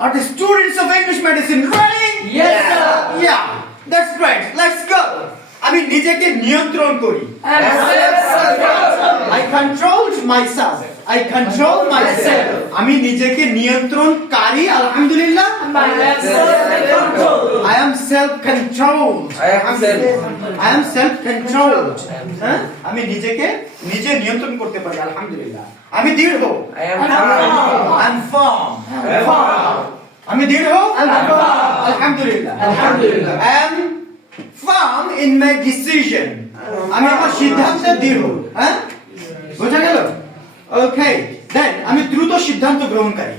Are the students of English medicine ready? Yes, sir. Yeah, that's great. Let's go. আমি নিজেকে নিয়ন্ত্রণ করি। I controlled myself. I control myself. আমি নিজেকে নিয়ন্ত্রণকারী আলহামদুলিল্লাহ। I am self-controlled. I am self-controlled. হ্যাঁ? আমি নিজেকে নিজে নিয়ন্ত্রণ করতে পারি আলহামদুলিল্লাহ। আমি দৃঢ়। I'm firm. আমি দৃঢ়। আলহামদুলিল্লাহ। I am firm in my decision. আমি আমার সিদ্ধান্তে দৃঢ়। হ্যাঁ? বোঝা গেল? Okay. Then আমি দ্রুত সিদ্ধান্ত গ্রহণকারী।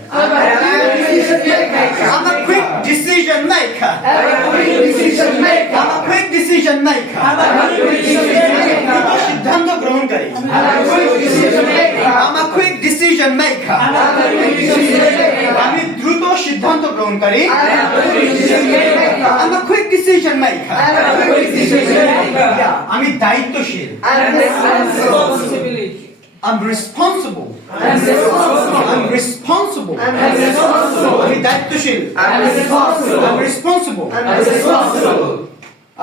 I'm a quick decision maker. I'm a quick decision maker. দ্রুত সিদ্ধান্ত গ্রহণকারী। I'm a quick decision maker. আমি দ্রুত সিদ্ধান্ত গ্রহণকারী। I'm a quick decision maker. আমি দায়িত্বশীল। I'm responsible. I'm responsible. আমি দায়িত্বশীল। I'm responsible.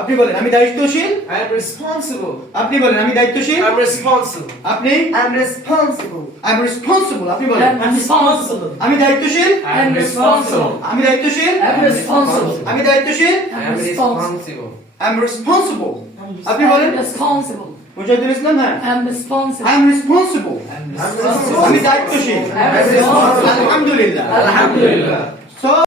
আপনি বলেন আমি দায়িত্বশীল। I'm responsible. আপনি বলেন আমি দায়িত্বশীল। I'm responsible. আপনি I'm responsible. I'm responsible. আপনি বলেন I'm responsible. আমি দায়িত্বশীল। I'm responsible. আমি দায়িত্বশীল। I'm responsible. আমি দায়িত্বশীল। I'm responsible. I'm responsible. আপনি বলেন I'm responsible. মুজাহিদুল ইসলাম হ্যাঁ I'm responsible. I'm responsible. আমি দায়িত্বশীল। I'm responsible. আলহামদুলিল্লাহ। Alhamdulillah.